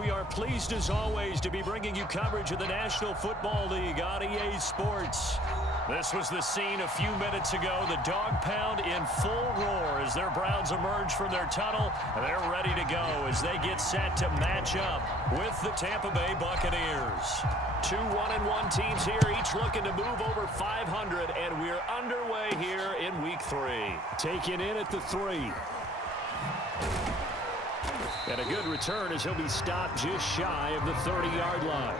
We are pleased as always to be bringing you coverage of the National Football League on EA Sports. This was the scene a few minutes ago. The dog pound in full roar as their Browns emerge from their tunnel. They're ready to go as they get set to match up with the Tampa Bay Buccaneers. Two 1-1 teams here, each looking to move over 500, and we're underway here in Week 3. Taken in at the 3. And a good return as he'll be stopped just shy of the 30-yard line.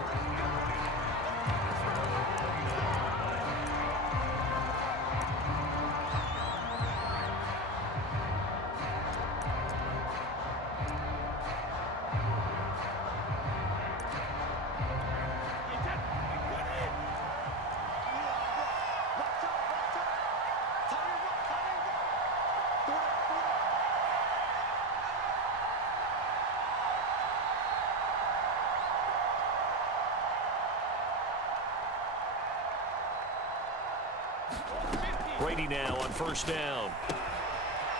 Brady now on first down.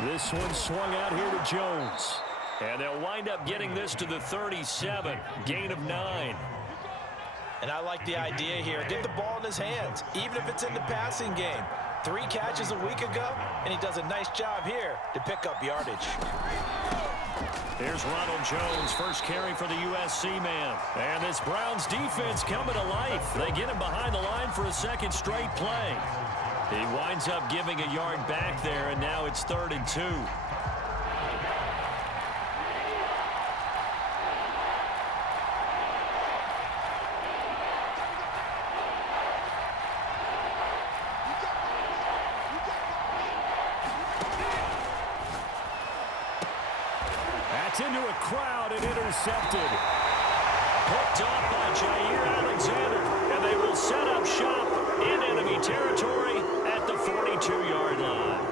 This one swung out here to Jones. And they'll wind up getting this to the 37. Gain of 9. And I like the idea here. Get the ball in his hands, even if it's in the passing game. 3 catches a week ago, and he does a nice job here to pick up yardage. Here's Ronald Jones, first carry for the USC man. And this Browns defense coming to life. They get him behind the line for a second straight play. He winds up giving a yard back there, and now it's 3rd and 2. That's into a crowd and intercepted. Picked off by Jair Alexander, and they will set up shop in enemy territory at the 42-yard line.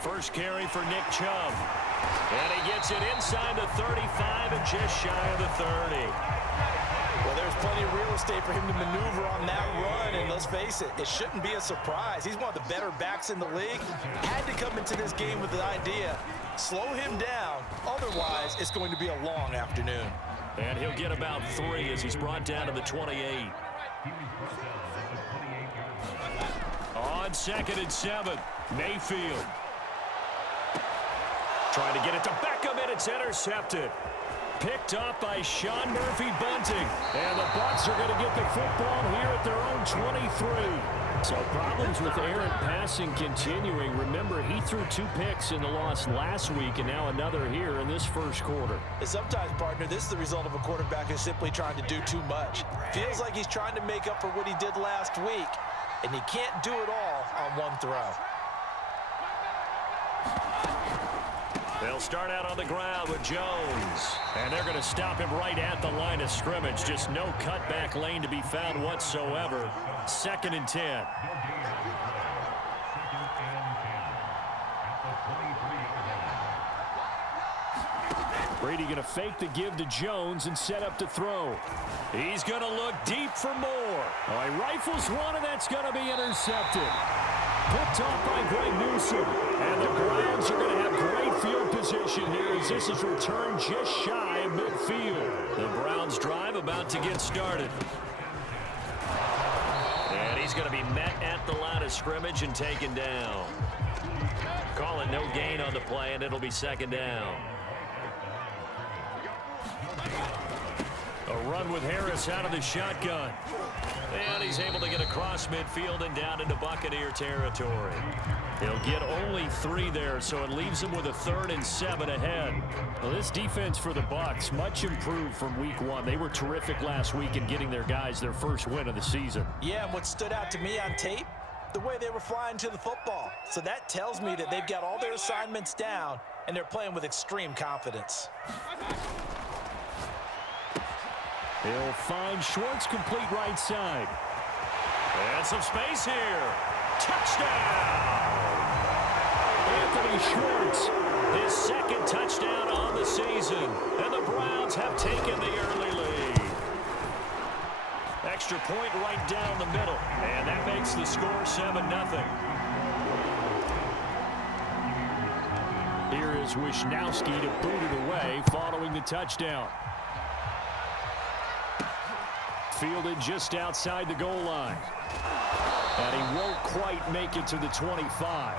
First carry for Nick Chubb. And he gets it inside the 35 and just shy of the 30. Well, there's plenty of real estate for him to maneuver on that run, and let's face it, it shouldn't be a surprise. He's one of the better backs in the league. Had to come into this game with the idea, slow him down, otherwise it's going to be a long afternoon. And he'll get about 3 as he's brought down to the 28. On 2nd and 7, Mayfield. Trying to get it to Beckham, and it's intercepted. Picked up by Sean Murphy-Bunting. And the Bucs are going to get the football here at their own 23. So problems with errant passing continuing. Remember, he threw 2 picks in the loss last week, and now another here in this first quarter. And sometimes, partner, this is the result of a quarterback who's simply trying to do too much. Feels like he's trying to make up for what he did last week, and he can't do it all on one throw. They'll start out on the ground with Jones. And they're going to stop him right at the line of scrimmage. Just no cutback lane to be found whatsoever. 2nd and 10. Brady going to fake the give to Jones and set up to throw. He's going to look deep for more. Oh, he rifles one, and that's going to be intercepted. Picked off by Greg Newsom. And the Browns are going to have great field position here as this is returned just shy of midfield. The Browns drive about to get started. And he's going to be met at the line of scrimmage and taken down. Call it no gain on the play, and it'll be 2nd down. A run with Harris out of the shotgun. And he's able to get across midfield and down into Buccaneer territory. He'll get only 3 there, so it leaves him with a 3rd and 7 ahead. Well, this defense for the Bucs, much improved from week 1. They were terrific last week in getting their guys their first win of the season. Yeah, and what stood out to me on tape, the way they were flying to the football. So that tells me that they've got all their assignments down, and they're playing with extreme confidence. He'll find Schwartz complete right side. And some space here. Touchdown! Anthony Schwartz, his 2nd touchdown on the season. And the Browns have taken the early lead. Extra point right down the middle. And that makes the score 7-0. tells Wisnowski to boot it away following the touchdown. Fielded just outside the goal line. And he won't quite make it to the 25.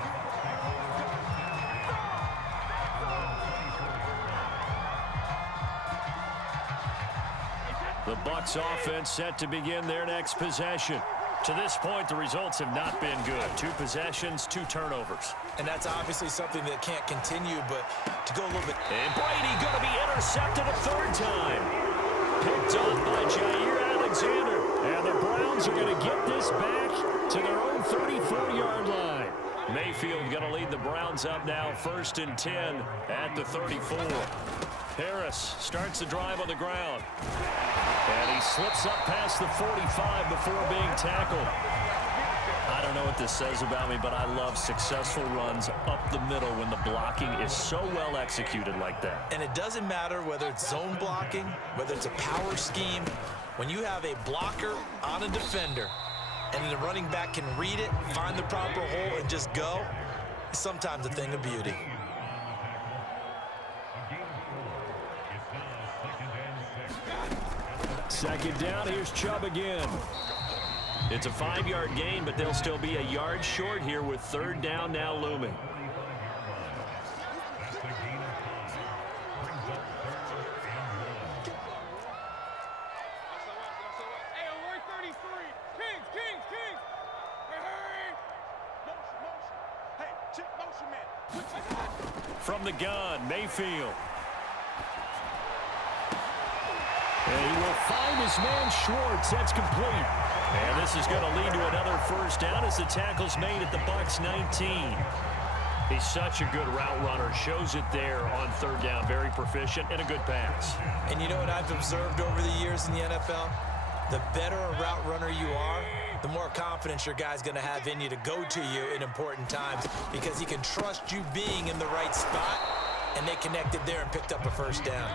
The Bucs offense set to begin their next possession. To this point, the results have not been good. 2 possessions, 2 turnovers. And that's obviously something that can't continue, but to go a little bit... And Brady going to be intercepted a 3rd time. Picked off by Jair Alexander. And the Browns are going to get this back to their own 34-yard line. Mayfield going to lead the Browns up now, 1st and 10 at the 34. Harris starts the drive on the ground. And he slips up past the 45 before being tackled. I don't know what this says about me, but I love successful runs up the middle when the blocking is so well executed like that. And it doesn't matter whether it's zone blocking, whether it's a power scheme. When you have a blocker on a defender and the running back can read it, find the proper hole, and just go, it's sometimes a thing of beauty. Second down, here's Chubb again. It's a 5-yard gain, but they'll still be a yard short here with 3rd down now looming. From the gun, Mayfield. And he will find his man Schwartz. That's complete. And this is going to lead to another 1st down as the tackle's made at the Bucs 19. He's such a good route runner. Shows it there on 3rd down. Very proficient and a good pass. And you know what I've observed over the years in the NFL? The better a route runner you are, the more confidence your guy's going to have in you to go to you in important times because he can trust you being in the right spot, and they connected there and picked up a 1st down.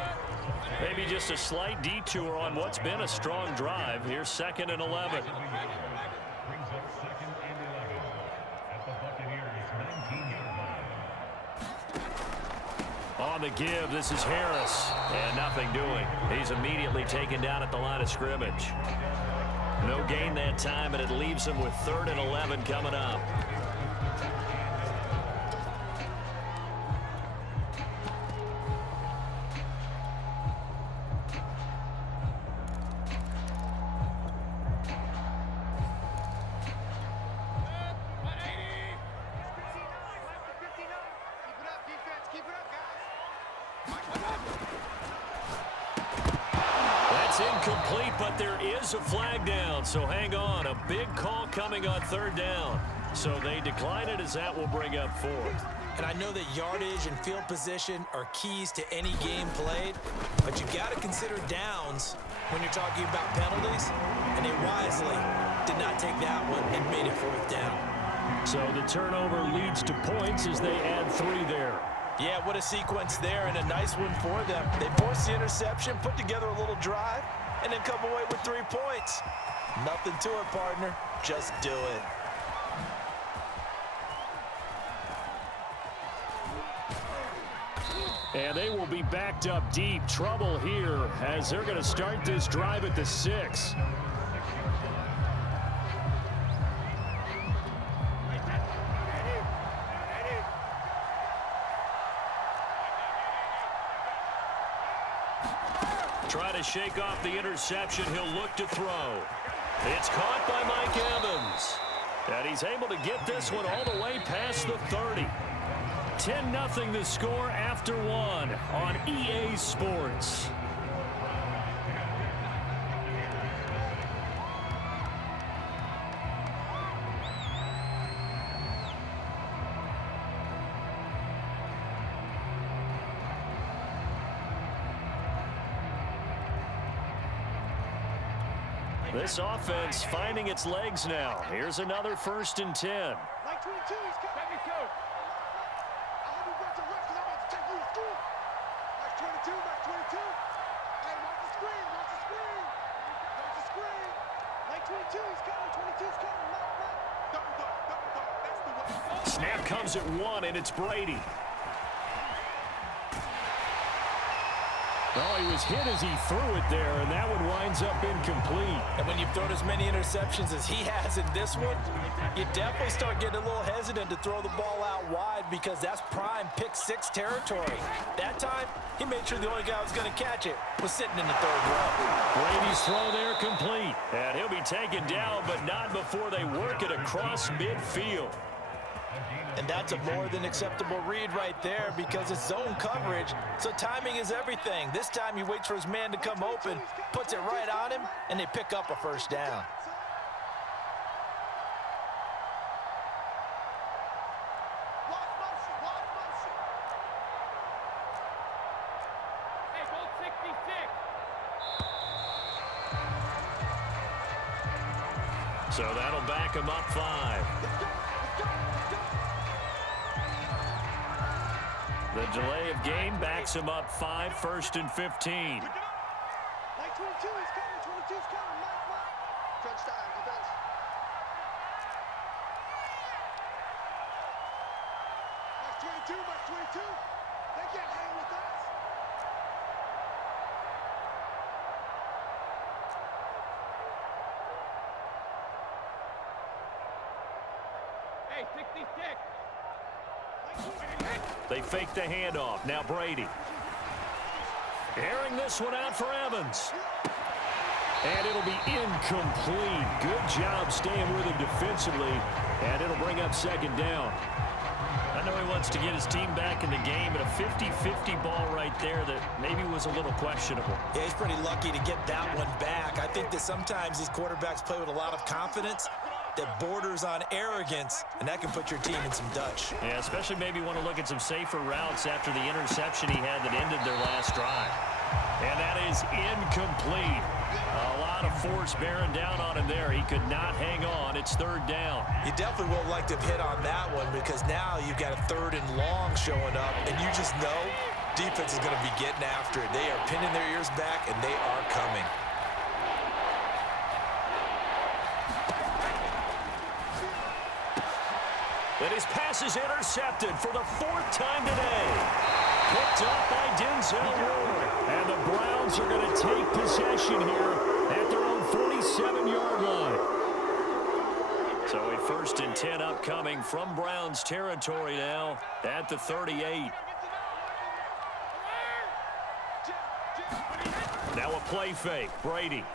Maybe just a slight detour on what's been a strong drive. Here's 2nd and 11. On the give, this is Harris. And nothing doing. He's immediately taken down at the line of scrimmage. No gain that time, and it leaves him with 3rd and 11 coming up. Incomplete, but there is a flag down, so hang on. A big call coming on 3rd down. So they decline it as that will bring up 4th. And I know that yardage and field position are keys to any game played, but you got to consider downs when you're talking about penalties, and they wisely did not take that one and made it 4th down. So the turnover leads to points as they add 3 there. Yeah, what a sequence there, and a nice one for them. They forced the interception, put together a little drive, and then come away with 3 points. Nothing to it, partner. Just do it. And they will be backed up deep. Trouble here as they're going to start this drive at the 6. Try to shake off the interception. He'll look to throw. It's caught by Mike Evans. And he's able to get this one all the way past the 30. 10-0 the score after 1 on EA Sports. This offense finding its legs now. Here's another 1st and 10. Like 22, he's coming. Let me go. I hope you got your reps because I'm about to take you to school. Like 22, like 22. Hey, watch the screen, watch the screen. Watch the screen. Like 22, he's coming. 22's coming. Double dog. That's the way. Snap comes at 1, and it's Brady. Oh, he was hit as he threw it there, and that one winds up incomplete. And when you've thrown as many interceptions as he has in this one, you definitely start getting a little hesitant to throw the ball out wide because that's prime pick-6 territory. That time, he made sure the only guy who was going to catch it was sitting in the third row. Brady's throw there complete. And he'll be taken down, but not before they work it across midfield. And that's a more than acceptable read right there because it's zone coverage, so timing is everything. This time he waits for his man to come open, puts it right on him, and they pick up a first down. So that'll back him up 5. The delay of game backs him up 5, 1st and 15. Like 22, he's coming. 22's coming. Mike. Touchdown, defense. Max 22, Max 22. They can't hang with us. Hey, 66. They fake the handoff. Now Brady. Airing this one out for Evans. And it'll be incomplete. Good job staying with him defensively. And it'll bring up 2nd down. I know he wants to get his team back in the game, but a 50-50 ball right there that maybe was a little questionable. Yeah, he's pretty lucky to get that one back. I think that sometimes these quarterbacks play with a lot of confidence that borders on arrogance, and that can put your team in some Dutch. Yeah, especially maybe want to look at some safer routes after the interception he had that ended their last drive. And that is incomplete. A lot of force bearing down on him there. He could not hang on. It's 3rd down. You definitely would like to hit on that one because now you've got a 3rd and long showing up, and you just know defense is going to be getting after it. They are pinning their ears back, and they are coming. And his pass is intercepted for the 4th time today. Picked up by Denzel Ward. And the Browns are going to take possession here at their own 47-yard line. So a 1st and 10 upcoming from Browns territory now at the 38. Now a play fake. Brady.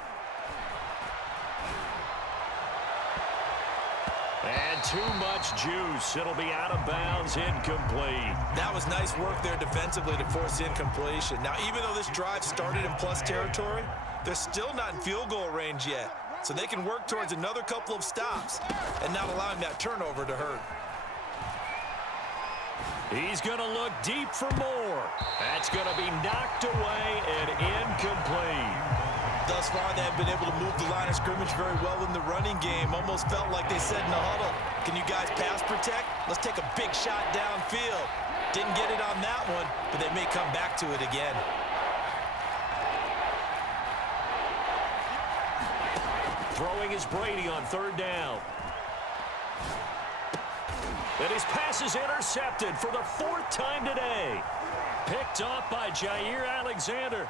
And too much juice. It'll be out of bounds, incomplete. That was nice work there defensively to force incompletion. Now, even though this drive started in plus territory, they're still not in field goal range yet. So they can work towards another couple of stops and not allowing that turnover to hurt. He's going to look deep for more. That's going to be knocked away and incomplete. Thus far, they have been able to move the line of scrimmage very well in the running game. Almost felt like they said in the huddle, can you guys pass protect? Let's take a big shot downfield. Didn't get it on that one, but they may come back to it again. Throwing is Brady on 3rd down. And his pass is intercepted for the 4th time today. Picked up by Jair Alexander.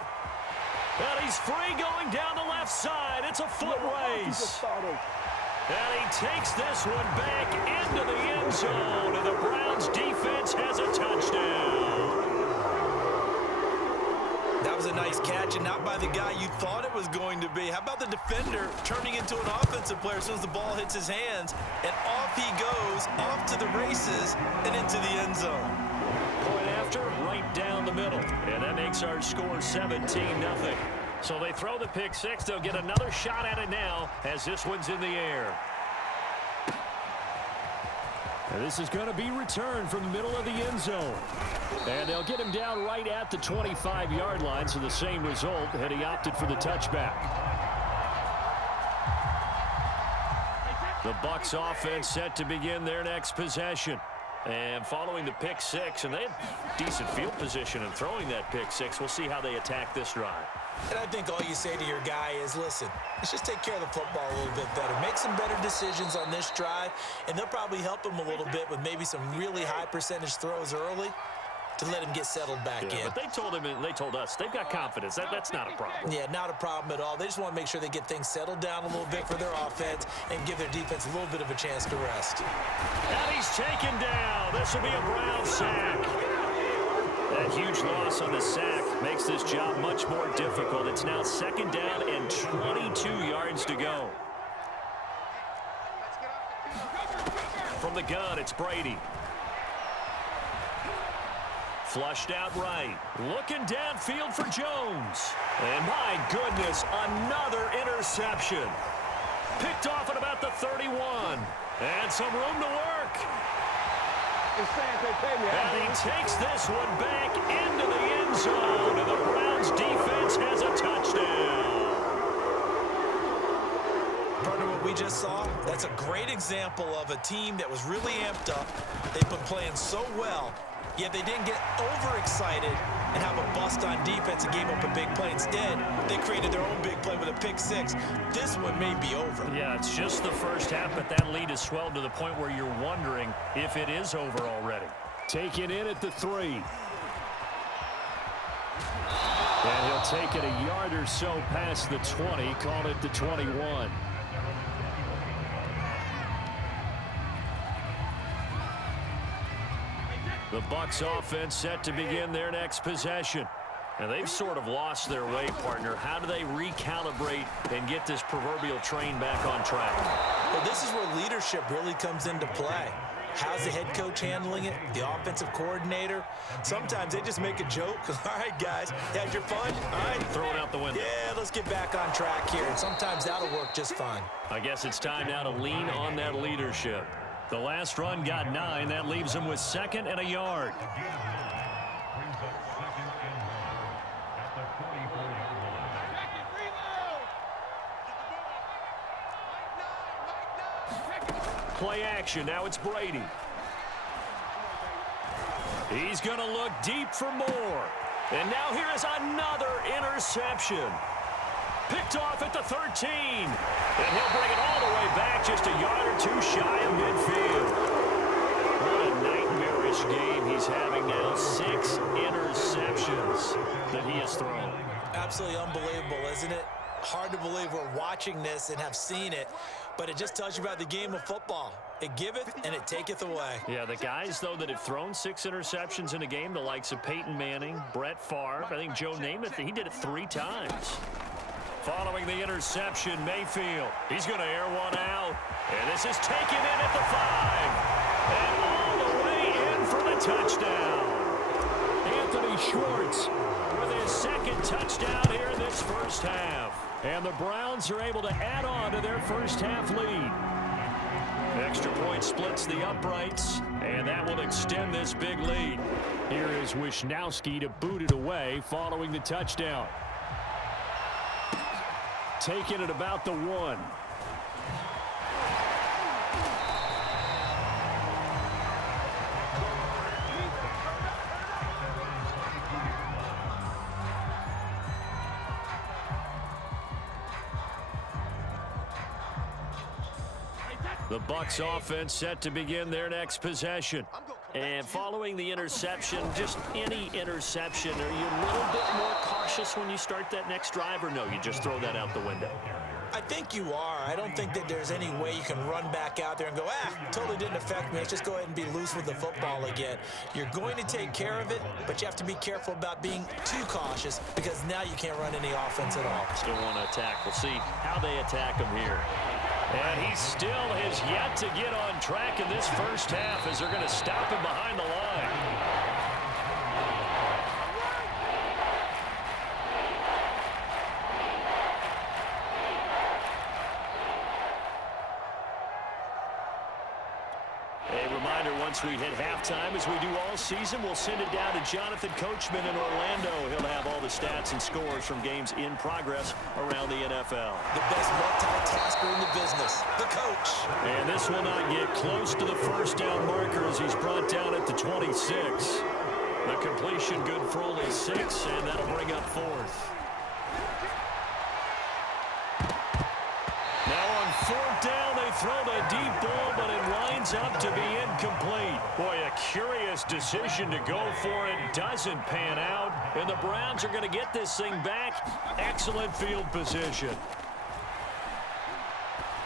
And he's free going down the left side. It's a foot race. And he takes this one back into the end zone. And the Browns defense has a touchdown. That was a nice catch, and not by the guy you thought it was going to be. How about the defender turning into an offensive player as soon as the ball hits his hands, and off he goes, off to the races, and into the end zone. Point after, right down the middle. And that makes our score 17-0. So they throw the pick 6. They'll get another shot at it now as this one's in the air. And this is going to be returned from the middle of the end zone. And they'll get him down right at the 25-yard line, so the same result had he opted for the touchback. The Bucs offense set to begin their next possession. And following the pick 6, and they had decent field position in throwing that pick 6. We'll see how they attack this drive. And I think all you say to your guy is, listen, let's just take care of the football a little bit better. Make some better decisions on this drive, and they'll probably help him a little bit with maybe some really high percentage throws early. to let him get settled back in. But they told him, and they told us, they've got confidence. That's not a problem. Yeah, not a problem at all. They just want to make sure they get things settled down a little bit for their offense and give their defense a little bit of a chance to rest. And he's taken down. This will be a Brown sack. That huge loss on the sack makes this job much more difficult. It's now 2nd down and 22 yards to go. From the gun, it's Brady. Flushed out right. Looking downfield for Jones. And my goodness, another interception. Picked off at about the 31. And some room to work. And he takes this one back into the end zone. And the Browns defense has a touchdown. Partner, what we just saw, that's a great example of a team that was really amped up. They've been playing so well, yet they didn't get overexcited and have a bust on defense and gave up a big play. Instead, they created their own big play with a pick six. This one may be over. Yeah, it's just the first half, but that lead has swelled to the point where you're wondering if it is over already. Taken in at the 3. And he'll take it a yard or so past the 20, call it the 21. The Bucs offense set to begin their next possession. And they've sort of lost their way, partner. How do they recalibrate and get this proverbial train back on track? Well, this is where leadership really comes into play. How's the head coach handling it? The offensive coordinator? Sometimes they just make a joke. All right, guys, had your fun? All right. Throw it out the window. Yeah, let's get back on track here. And sometimes that'll work just fine. I guess it's time now to lean on that leadership. The last run got 9. That leaves him with 2nd and a yard. Play action. Now it's Brady. He's going to look deep for more. And now here is another interception. Picked off at the 13. And he'll bring it all the way back just a yard or 2 shy of midfield. What a nightmarish game he's having now. 6 interceptions that he has thrown. Absolutely unbelievable, isn't it? Hard to believe we're watching this and have seen it, but it just tells you about the game of football. It giveth and it taketh away. Yeah, the guys, though, that have thrown 6 interceptions in a game, the likes of Peyton Manning, Brett Favre, I think Joe Namath, he did it 3 times. Following the interception, Mayfield, he's going to air one out. And this is taken in at the 5. And all the way in for the touchdown. Anthony Schwartz with his 2nd touchdown here in this first half. And the Browns are able to add on to their first half lead. Extra point splits the uprights, and that will extend this big lead. Here is Wisnowski to boot it away following the touchdown. Taken at about the 1. The Bucs offense set to begin their next possession. And following the interception, just any interception, are you a little bit more cautious when you start that next drive, or no, you just throw that out the window? I think you are. I don't think that there's any way you can run back out there and go, totally didn't affect me. Let's just go ahead and be loose with the football again. You're going to take care of it, but you have to be careful about being too cautious because now you can't run any offense at all. Still want to attack. We'll see how they attack him here. And he still has yet to get on track in this first half as they're going to stop him behind the line. Once we hit halftime, as we do all season, we'll send it down to Jonathan Coachman in Orlando. He'll have all the stats and scores from games in progress around the NFL. The best multitasker in the business, the coach. And this will not get close to the first down marker as he's brought down at the 26. The completion good for only 6, and that'll bring up 4th. Now on 4th down, they throw the deep ball, but it winds up to be incomplete. Boy, a curious This decision to go for it doesn't pan out, and the Browns are going to get this thing back. Excellent field position.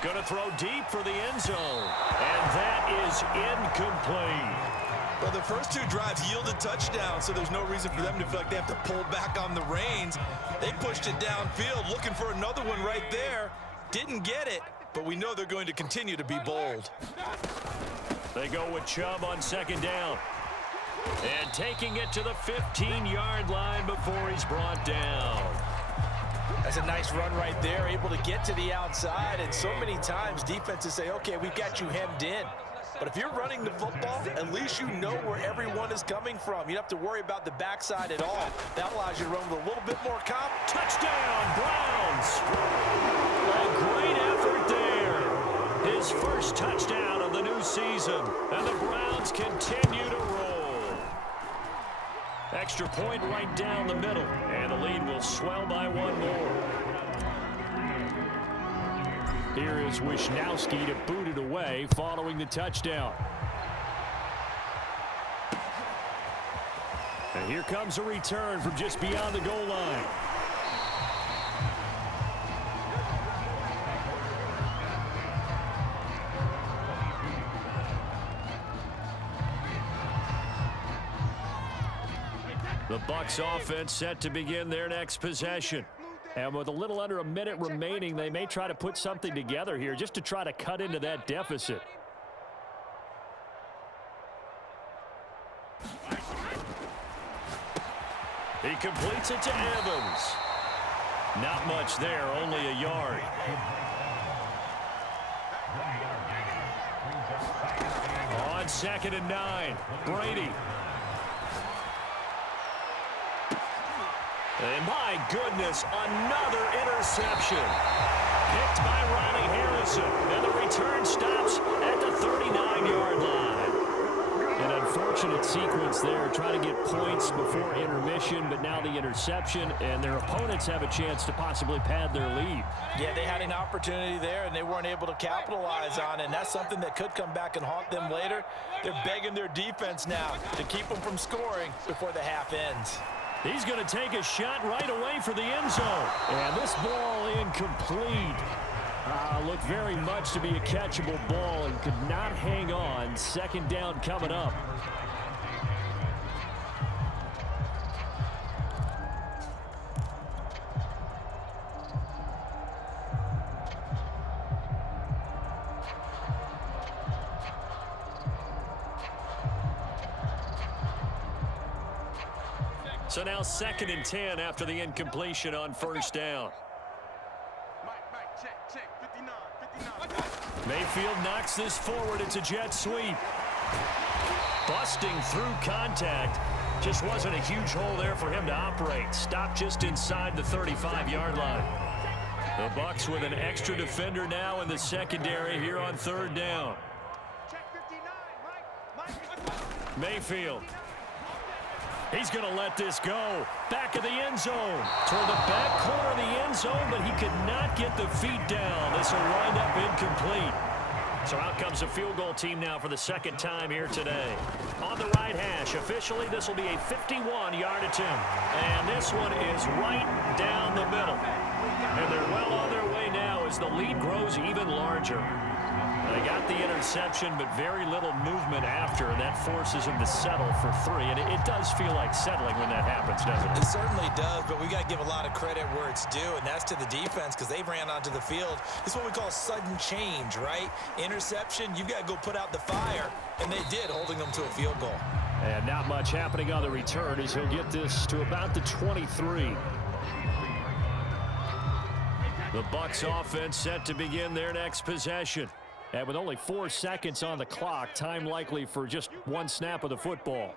Going to throw deep for the end zone, and that is incomplete. Well, the first two drives yielded touchdowns, so there's no reason for them to feel like they have to pull back on the reins. They pushed it downfield, looking for another one right there. Didn't get it, but we know they're going to continue to be bold. They go with Chubb on second down. And taking it to the 15-yard line before he's brought down. That's a nice run right there, able to get to the outside. And so many times defenses say, okay, we've got you hemmed in. But if you're running the football, at least you know where everyone is coming from. You don't have to worry about the backside at all. That allows you to run with a little bit more confidence. Touchdown, Browns! A great effort there. His first touchdown of the new season. And the Browns continue to roll. Extra point right down the middle. And the lead will swell by one more. Here is Wisnowski to boot it away following the touchdown. And here comes a return from just beyond the goal line. The Bucs offense set to begin their next possession. And with a little under a minute remaining, they may try to put something together here just to try to cut into that deficit. He completes it to Evans. Not much there, only a yard. On 2nd and 9, Brady. And my goodness, another interception. Picked by Ronnie Harrison. And the return stops at the 39-yard line. An unfortunate sequence there, trying to get points before intermission, but now the interception, and their opponents have a chance to possibly pad their lead. Yeah, they had an opportunity there, and they weren't able to capitalize on it, and that's something that could come back and haunt them later. They're begging their defense now to keep them from scoring before the half ends. He's going to take a shot right away for the end zone. And this ball incomplete. Looked very much to be a catchable ball and could not hang on. 2nd down coming up. So now 2nd and 10 after the incompletion on 1st down. Check, 59. Mayfield knocks this forward. It's a jet sweep. Busting through contact. Just wasn't a huge hole there for him to operate. Stopped just inside the 35-yard line. The Bucs with an extra defender now in the secondary here on 3rd down. Check 59, Mayfield. He's going to let this go. Back of the end zone. Toward the back corner of the end zone, but he could not get the feet down. This will wind up incomplete. So out comes the field goal team now for the 2nd time here today. On the right hash, officially this will be a 51-yard attempt. And this one is right down the middle. And they're well on their way now as the lead grows even larger. They got the interception, but very little movement after, and that forces them to settle for 3. And it does feel like settling when that happens, doesn't it? It certainly does, but we got to give a lot of credit where it's due, and that's to the defense because they ran onto the field. This is what we call sudden change, right? Interception, you've got to go put out the fire, and they did, holding them to a field goal. And not much happening on the return as he'll get this to about the 23. The Bucs offense set to begin their next possession. And with only 4 seconds on the clock, time likely for just one snap of the football.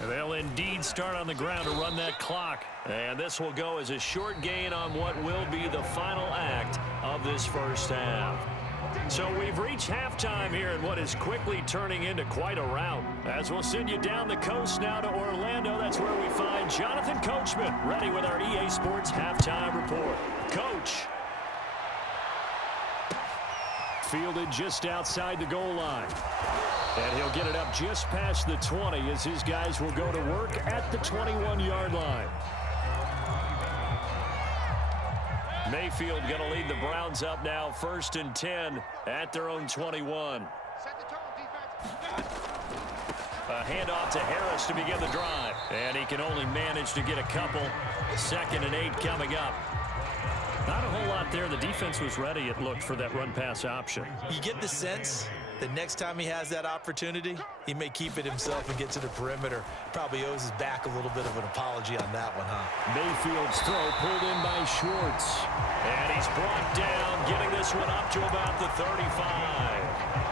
And they'll indeed start on the ground to run that clock. And this will go as a short gain on what will be the final act of this first half. So we've reached halftime here in what is quickly turning into quite a rout. As we'll send you down the coast now to Orlando, that's where we find Jonathan Coachman ready with our EA Sports Halftime Report. Coach. fielded just outside the goal line. And he'll get it up just past the 20 as his guys will go to work at the 21-yard line. Mayfield going to lead the Browns up now, 1st and 10 at their own 21. A handoff to Harris to begin the drive. And he can only manage to get a couple. 2nd and 8 coming up. Not a whole lot there. The defense was ready, it looked, for that run-pass option. You get the sense that next time he has that opportunity, he may keep it himself and get to the perimeter. Probably owes his back a little bit of an apology on that one, huh? Mayfield's throw pulled in by Schwartz. And he's brought down, getting this one up to about the 35.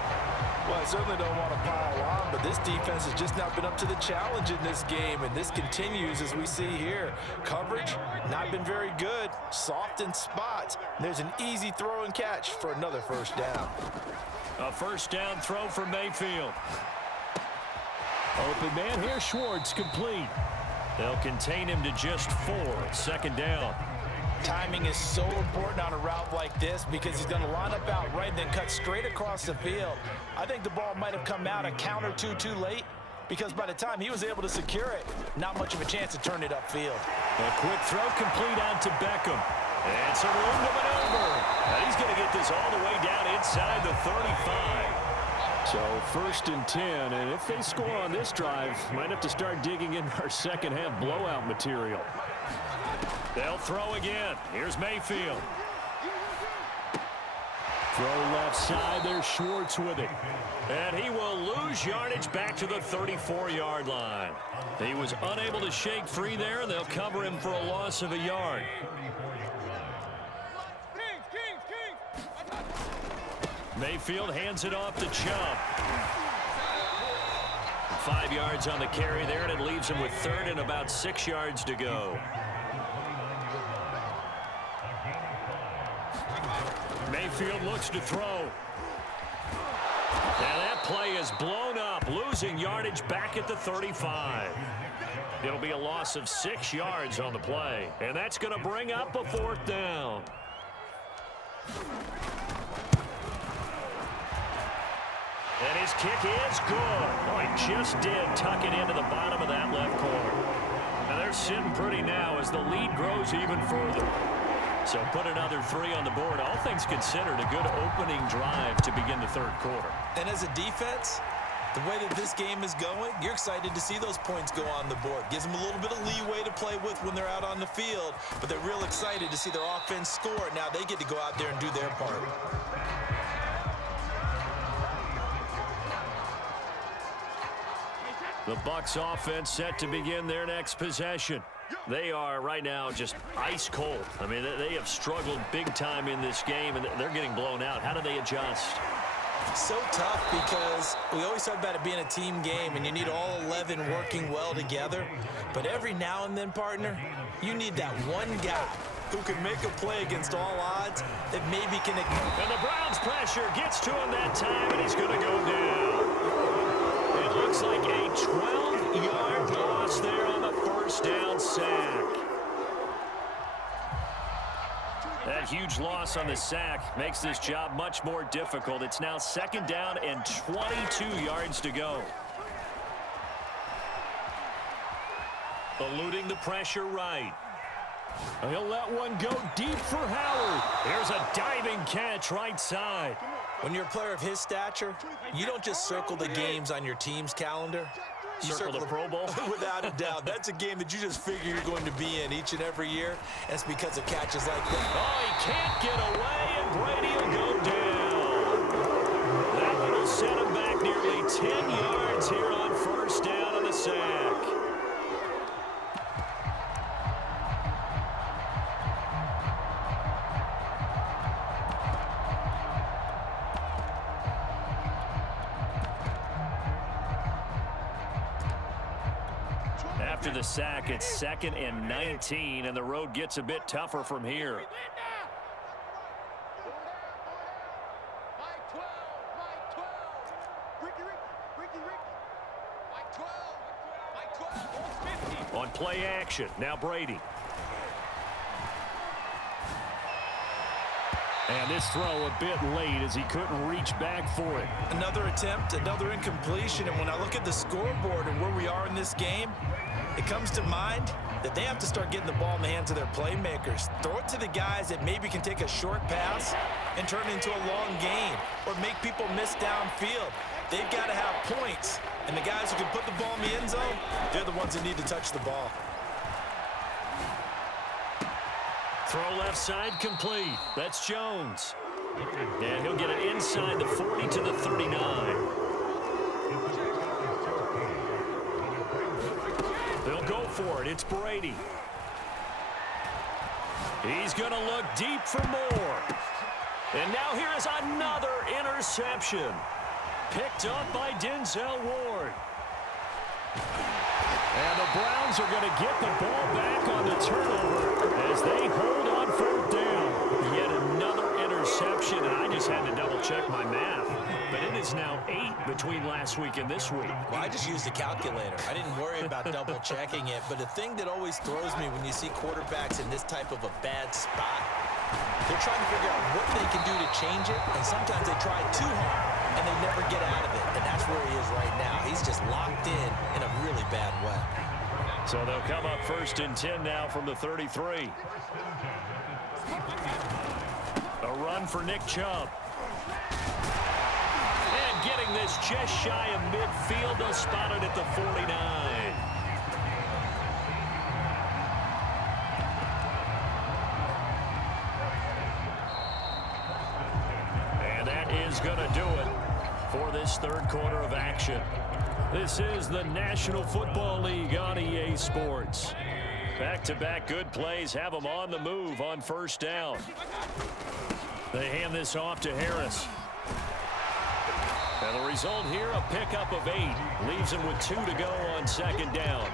Well, I certainly don't want to pile on, but this defense has just not been up to the challenge in this game, and this continues as we see here. Coverage, not been very good. Soft in spots. There's an easy throw and catch for another first down. A first down throw for Mayfield. Open man here, Schwartz, complete. They'll contain him to just 4. 2nd down. Timing is so important on a route like this because he's going to line up out right and then cut straight across the field. I think the ball might have come out a count or two too late because by the time he was able to secure it, not much of a chance to turn it upfield. A quick throw complete out to Beckham. And some room to maneuver. And he's going to get this all the way down inside the 35. So 1st and 10, and if they score on this drive, might have to start digging in our second half blowout material. They'll throw again. Here's Mayfield. Throw left side. There's Schwartz with it. And he will lose yardage back to the 34-yard line. He was unable to shake free there. They'll cover him for a loss of a yard. Mayfield hands it off to Chubb. 5 yards on the carry there, and it leaves him with 3rd and about 6 yards to go. Mayfield looks to throw. And that play is blown up, losing yardage back at the 35. It'll be a loss of 6 yards on the play, and that's going to bring up a 4th down. And his kick is good. Oh, he just did tuck it into the bottom of that left corner. And they're sitting pretty now as the lead grows even further. So put another 3 on the board. All things considered, a good opening drive to begin the 3rd quarter. And as a defense, the way that this game is going, you're excited to see those points go on the board. Gives them a little bit of leeway to play with when they're out on the field, but they're real excited to see their offense score. Now they get to go out there and do their part. The Bucs offense set to begin their next possession. They are right now just ice cold. I mean, they have struggled big time in this game, and they're getting blown out. How do they adjust? So tough because we always talk about it being a team game, and you need all 11 working well together. But every now and then, partner, you need that one guy who can make a play against all odds that maybe can... And the Browns pressure gets to him that time, and he's going to go down. It looks like a 12-yard loss there on the first down sack. That huge loss on the sack makes this job much more difficult. It's now 2nd down and 22 yards to go. Eluding the pressure right. He'll let one go deep for Howard. Here's a diving catch right side. When you're a player of his stature, you don't just circle the games on your team's calendar. You circle the Pro Bowl? Without a doubt. That's a game that you just figure you're going to be in each and every year. That's because of catches like that. Oh, he can't get away, and Brady will go down. That one will set him back nearly 10 yards here on first down on the sack. After the sack, it's 2nd and 19, and the road gets a bit tougher from here. On play action, now Brady. And this throw a bit late as he couldn't reach back for it. Another attempt, another incompletion. And when I look at the scoreboard and where we are in this game, it comes to mind that they have to start getting the ball in the hands of their playmakers. Throw it to the guys that maybe can take a short pass and turn it into a long gain or make people miss downfield. They've got to have points. And the guys who can put the ball in the end zone, they're the ones that need to touch the ball. Throw left side complete. That's Jones. And he'll get it inside the 40 to the 39. They'll go for it. It's Brady. He's going to look deep for more. And now here is another interception. Picked up by Denzel Ward. And the Browns are going to get the ball back on the turnover as they hold on fourth down. Yet another interception, and I just had to double-check my math. But it is now 8 between last week and this week. Well, I just used a calculator. I didn't worry about double-checking it. But the thing that always throws me when you see quarterbacks in this type of a bad spot, they're trying to figure out what they can do to change it, and sometimes they try too hard, and they never get out of it. And that's where he is right now. He's just locked in a really bad way. So they'll come up 1st and 10 now from the 33. A run for Nick Chubb. And getting this just shy of midfield, they'll spot it at the 49. And that is going to do it for this third quarter of action. This is the National Football League on EA Sports. Back-to-back good plays have them on the move on first down. They hand this off to Harris. And the result here, a pickup of 8. Leaves them with 2 to go on second down.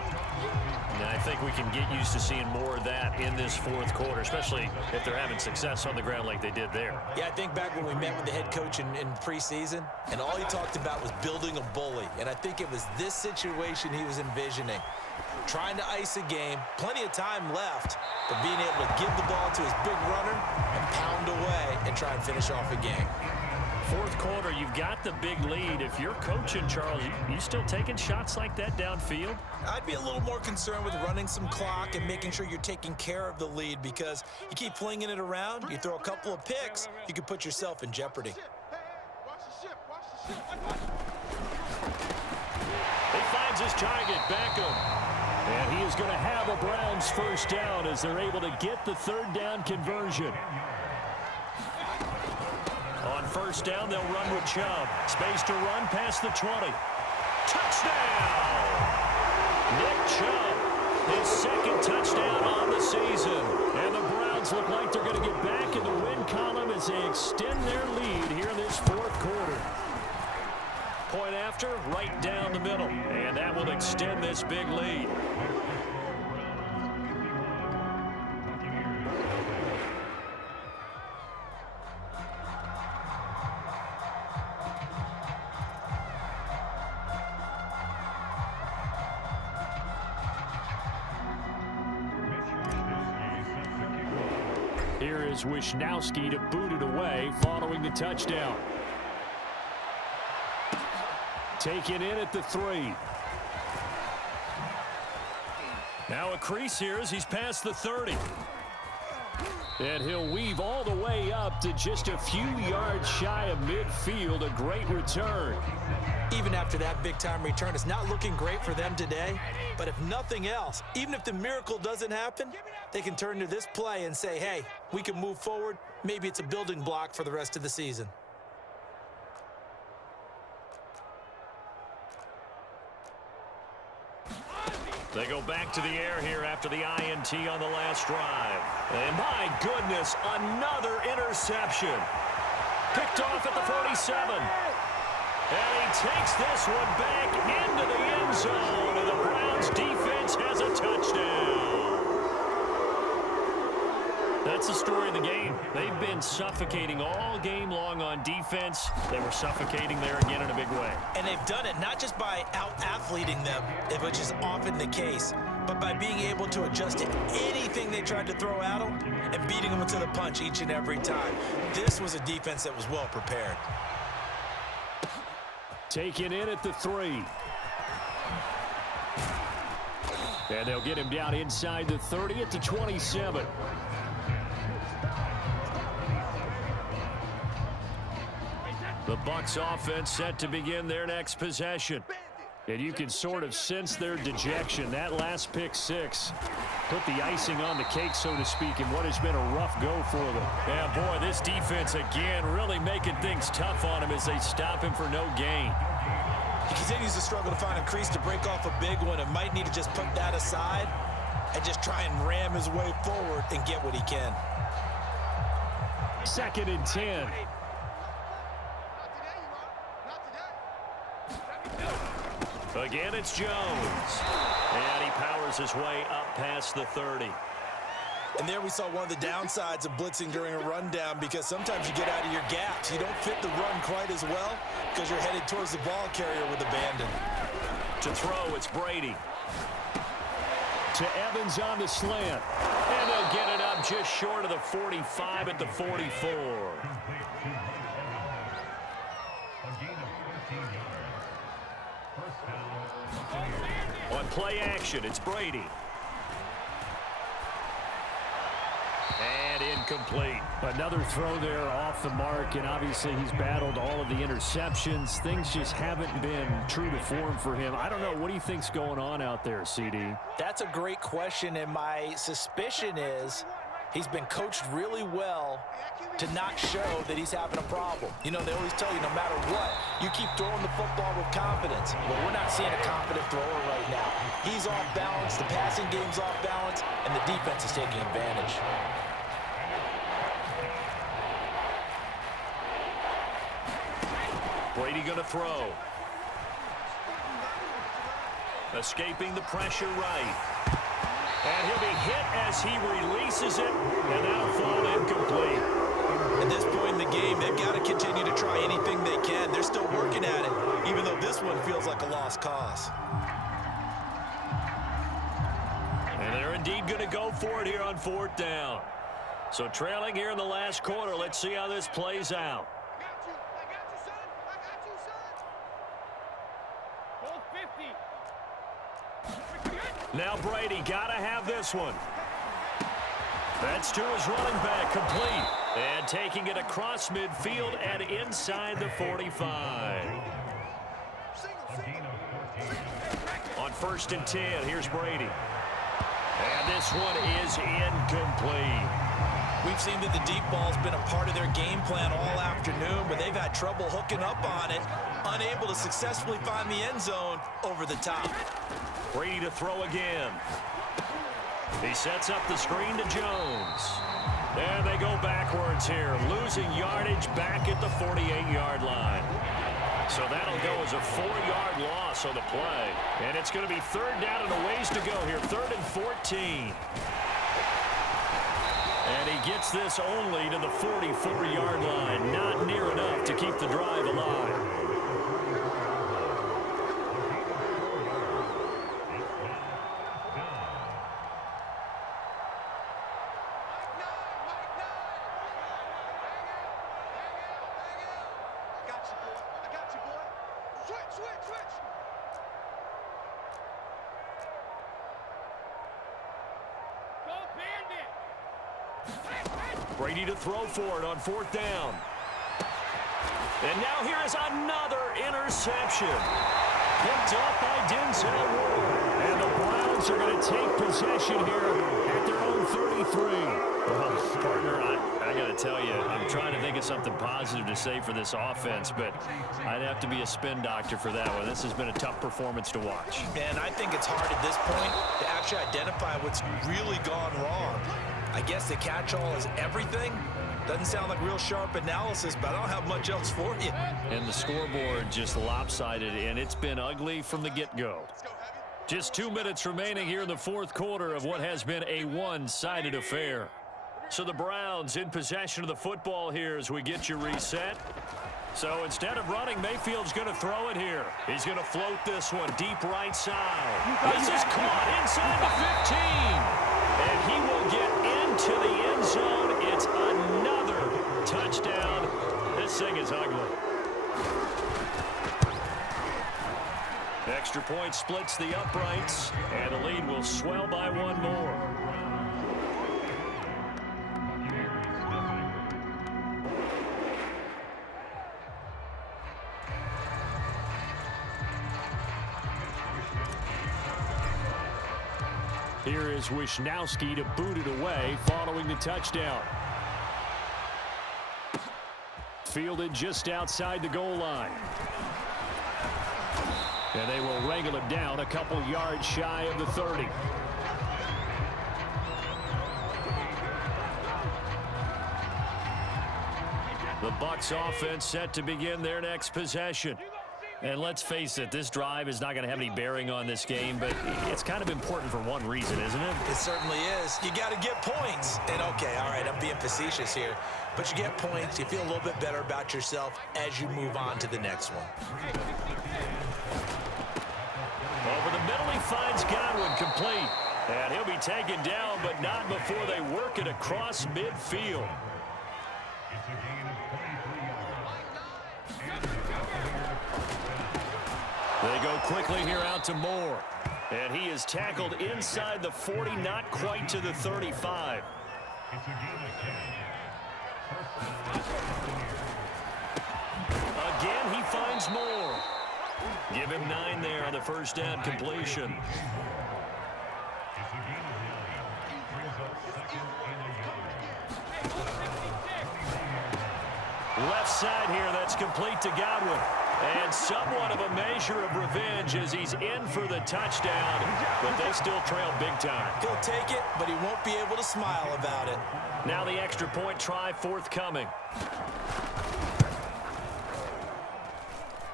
And I think we can get used to seeing more of that in this fourth quarter, especially if they're having success on the ground like they did there. Yeah, I think back when we met with the head coach in preseason, and all he talked about was building a bully. And I think it was this situation he was envisioning. Trying to ice a game, plenty of time left, but being able to give the ball to his big runner and pound away and try and finish off a game. Fourth quarter, you've got the big lead. If you're coaching, Charles, you still taking shots like that downfield? I'd be a little more concerned with running some clock and making sure you're taking care of the lead, because you keep flinging it around, you throw a couple of picks, you could put yourself in jeopardy. He finds his target, Beckham. And he is going to have a Browns first down as they're able to get the third down conversion. On first down, they'll run with Chubb. Space to run past the 20. Touchdown! Nick Chubb, his second touchdown on the season. And the Browns look like they're going to get back in the win column as they extend their lead here in this fourth quarter. Point after, right down the middle. And that will extend this big lead. Here is Wisnowski to boot it away following the touchdown. Taken in at the 3. Now a crease here as he's past the 30. And he'll weave all the way up to just a few yards shy of midfield. A great return. Even after that big-time return, it's not looking great for them today. But if nothing else, even if the miracle doesn't happen, they can turn to this play and say, hey, we can move forward. Maybe it's a building block for the rest of the season. They go back to the air here after the INT on the last drive. And my goodness, another interception. Picked off at the 47. And he takes this one back into the end zone. And the Browns defense has a touchdown. That's the story of the game. They've been suffocating all game long on defense. They were suffocating there again in a big way. And they've done it not just by out-athleting them, which is often the case, but by being able to adjust to anything they tried to throw at him and beating them to the punch each and every time. This was a defense that was well prepared. Taken in at the 3. And they'll get him down inside the 30 at the 27. The Bucs offense set to begin their next possession. And you can sort of sense their dejection. That last pick 6 put the icing on the cake, so to speak, in what has been a rough go for them. Yeah, boy, this defense again really making things tough on him as they stop him for no gain. He continues to struggle to find a crease to break off a big one and might need to just put that aside and just try and ram his way forward and get what he can. 2nd and 10. Again, it's Jones. And he powers his way up past the 30. And there we saw one of the downsides of blitzing during a rundown, because sometimes you get out of your gaps. You don't fit the run quite as well because you're headed towards the ball carrier with abandon. To throw, it's Brady. To Evans on the slant. And they'll get it up just short of the 45 at the 44. On play action, it's Brady. And incomplete. Another throw there off the mark, and obviously he's battled all of the interceptions. Things just haven't been true to form for him. I don't know. What do you think's going on out there, CD? That's a great question, and my suspicion is he's been coached really well to not show that he's having a problem. You know, they always tell you no matter what, you keep throwing the football with confidence. Well, we're not seeing a confident thrower right now. He's off balance, the passing game's off balance, and the defense is taking advantage. Brady going to throw. Escaping the pressure right. And he'll be hit as he releases it, and that'll fall incomplete. At this point in the game, they've got to continue to try anything they can. They're still working at it, even though this one feels like a lost cause. And they're indeed going to go for it here on 4th down. So trailing here in the last quarter, let's see how this plays out. Now Brady got to have this one. That's to his running back, complete. And taking it across midfield and inside the 45. On 1st and 10, here's Brady. And this one is incomplete. We've seen that the deep ball's been a part of their game plan all afternoon, but they've had trouble hooking up on it, unable to successfully find the end zone over the top. Brady to throw again. He sets up the screen to Jones. And they go backwards here, losing yardage back at the 48-yard line. So that'll go as a 4-yard loss on the play. And it's going to be 3rd down and a ways to go here, 3rd and 14. And he gets this only to the 44-yard line. Not near enough to keep the drive alive. Brady to throw for it on 4th down. And now here is another interception. Picked up by Denzel Ward. And the Browns are going to take possession here at their own 33. Well, partner, I got to tell you, I'm trying to think of something positive to say for this offense, but I'd have to be a spin doctor for that one. This has been a tough performance to watch. And I think it's hard at this point to actually identify what's really gone wrong. I guess the catch-all is everything. Doesn't sound like real sharp analysis, but I don't have much else for you. And the scoreboard just lopsided, and it's been ugly from the get-go. Just 2 minutes remaining here in the 4th quarter of what has been a one-sided affair. So the Browns in possession of the football here as we get you reset. So instead of running, Mayfield's going to throw it here. He's going to float this one deep right side. This is caught inside the 15. And he will get into the end zone. It's another touchdown. This thing is ugly. Extra point splits the uprights, and the lead will swell by one more. Here is Wisnowski to boot it away following the touchdown. Fielded just outside the goal line. And they will wrangle it down a couple yards shy of the 30. The Bucs offense set to begin their next possession. And let's face it, this drive is not going to have any bearing on this game, but it's kind of important for one reason, isn't it? It certainly is. You got to get points. And okay, all right, I'm being facetious here, but you get points, you feel a little bit better about yourself as you move on to the next one. Over the middle, he finds Godwin complete. And he'll be taken down, but not before they work it across midfield. They go quickly here out to Moore. And he is tackled inside the 40, not quite to the 35. Again, he finds Moore. Give him 9 there on the first down completion. Left side here, that's complete to Godwin. And somewhat of a measure of revenge as he's in for the touchdown, but they still trail big time. He'll take it, but he won't be able to smile about it. Now the extra point try forthcoming.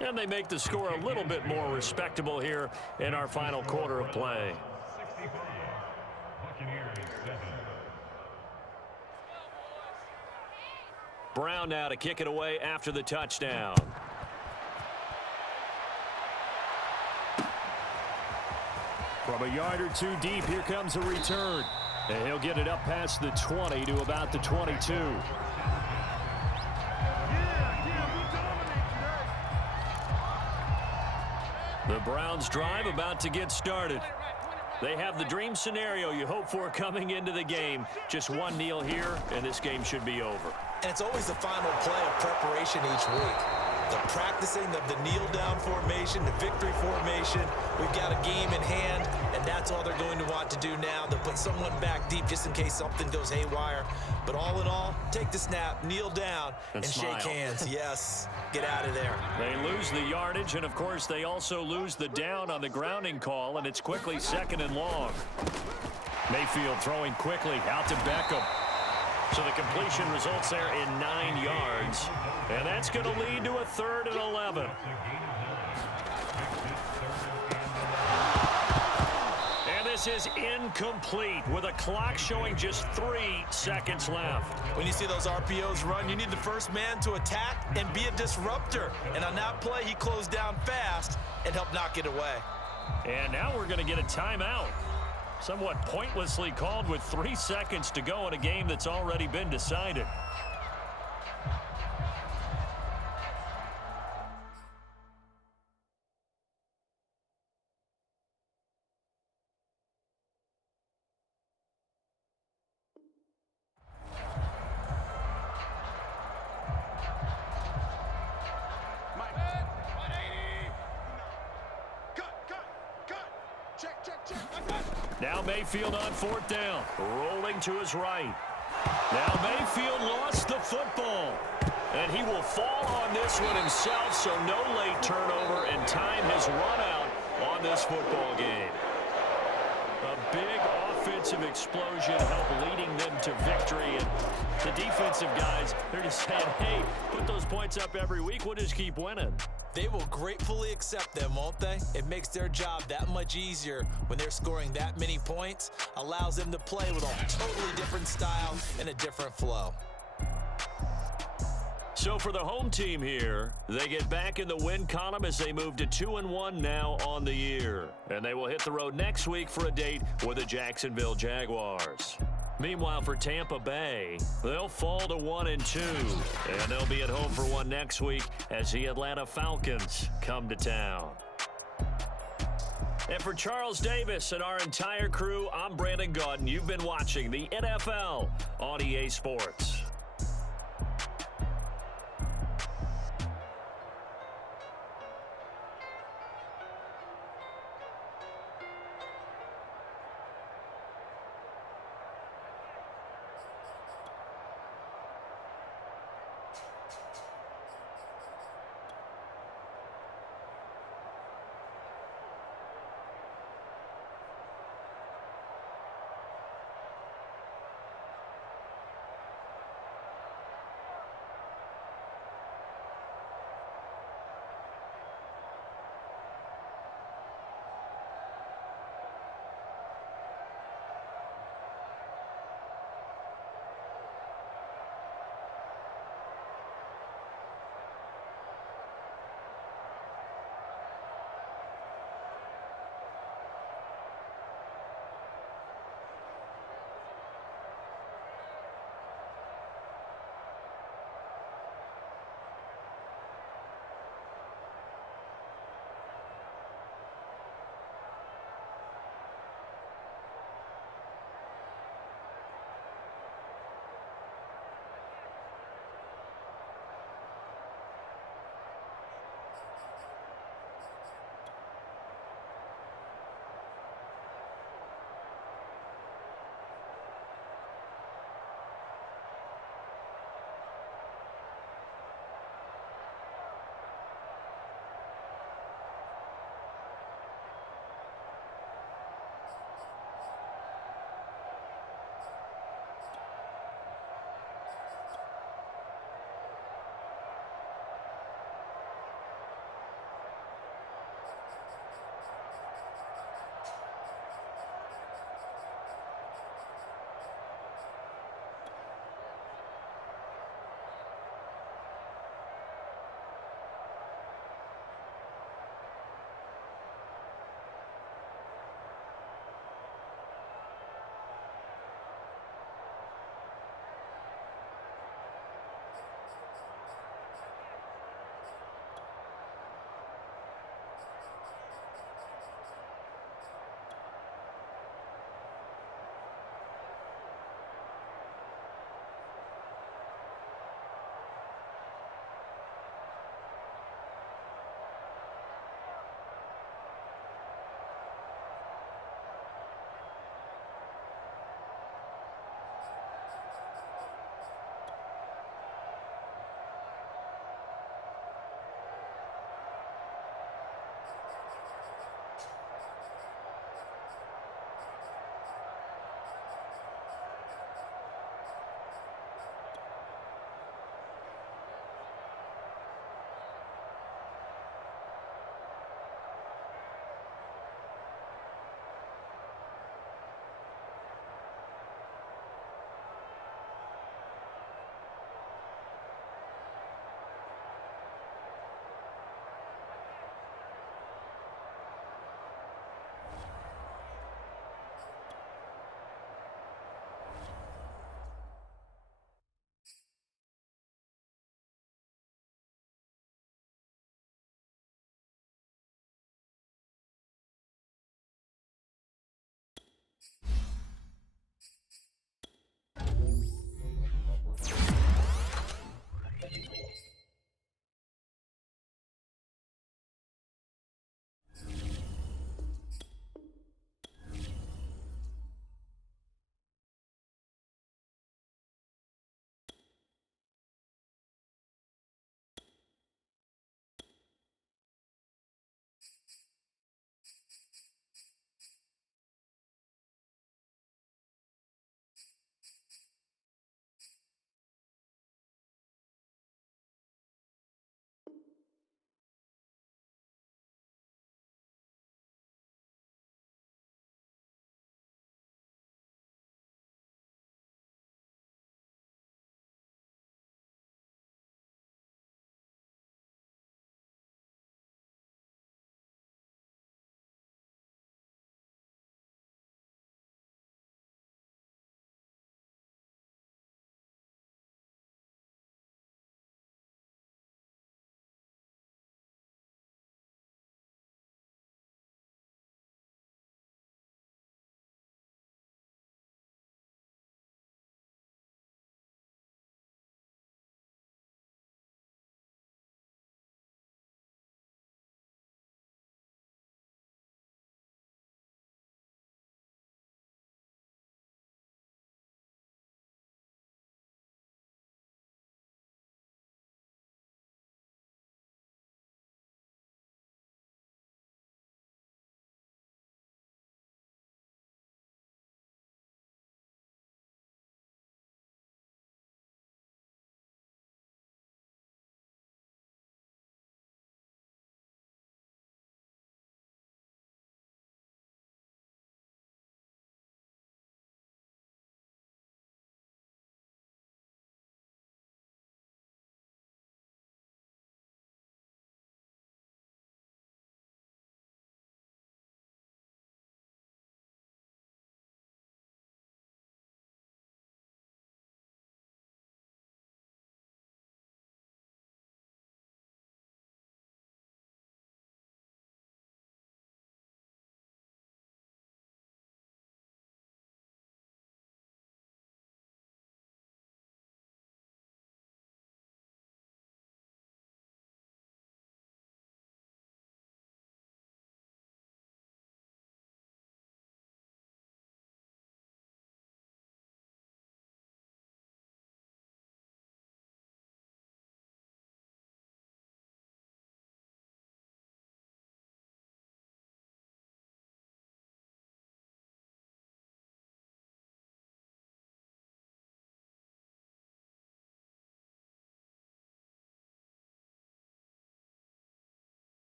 And they make the score a little bit more respectable here in our final quarter of play. Brown now to kick it away after the touchdown. From a yard or two deep, here comes a return. And he'll get it up past the 20 to about the 22. The Browns drive about to get started. They have the dream scenario you hope for coming into the game. Just one kneel here, and this game should be over. And it's always the final play of preparation each week. The practicing of the kneel-down formation, the victory formation. We've got a game in hand, and that's all they're going to want to do now. They'll put someone back deep just in case something goes haywire. But all in all, take the snap, kneel down, and shake hands. Yes, get out of there. They lose the yardage, and, of course, they also lose the down on the grounding call, and it's quickly 2nd and long. Mayfield throwing quickly out to Beckham. So the completion results there in 9 yards. And that's going to lead to a 3rd and 11. And this is incomplete with a clock showing just 3 seconds left. When you see those RPOs run, you need the first man to attack and be a disruptor. And on that play, he closed down fast and helped knock it away. And now we're going to get a timeout. Somewhat pointlessly called with 3 seconds to go in a game that's already been decided. Now Mayfield on 4th down, rolling to his right. Now Mayfield lost the football, and he will fall on this one himself, so no late turnover, and time has run out on this football game. A big offensive explosion helped leading them to victory, and the defensive guys, they're just saying, hey, put those points up every week, we'll just keep winning. They will gratefully accept them, won't they? It makes their job that much easier when they're scoring that many points, allows them to play with a totally different style and a different flow. So for the home team here, they get back in the win column as they move to 2-1 now on the year. And they will hit the road next week for a date with the Jacksonville Jaguars. Meanwhile, for Tampa Bay, they'll fall to 1-2, and they'll be at home for one next week as the Atlanta Falcons come to town. And for Charles Davis and our entire crew, I'm Brandon Gaudin. You've been watching the NFL on EA Sports.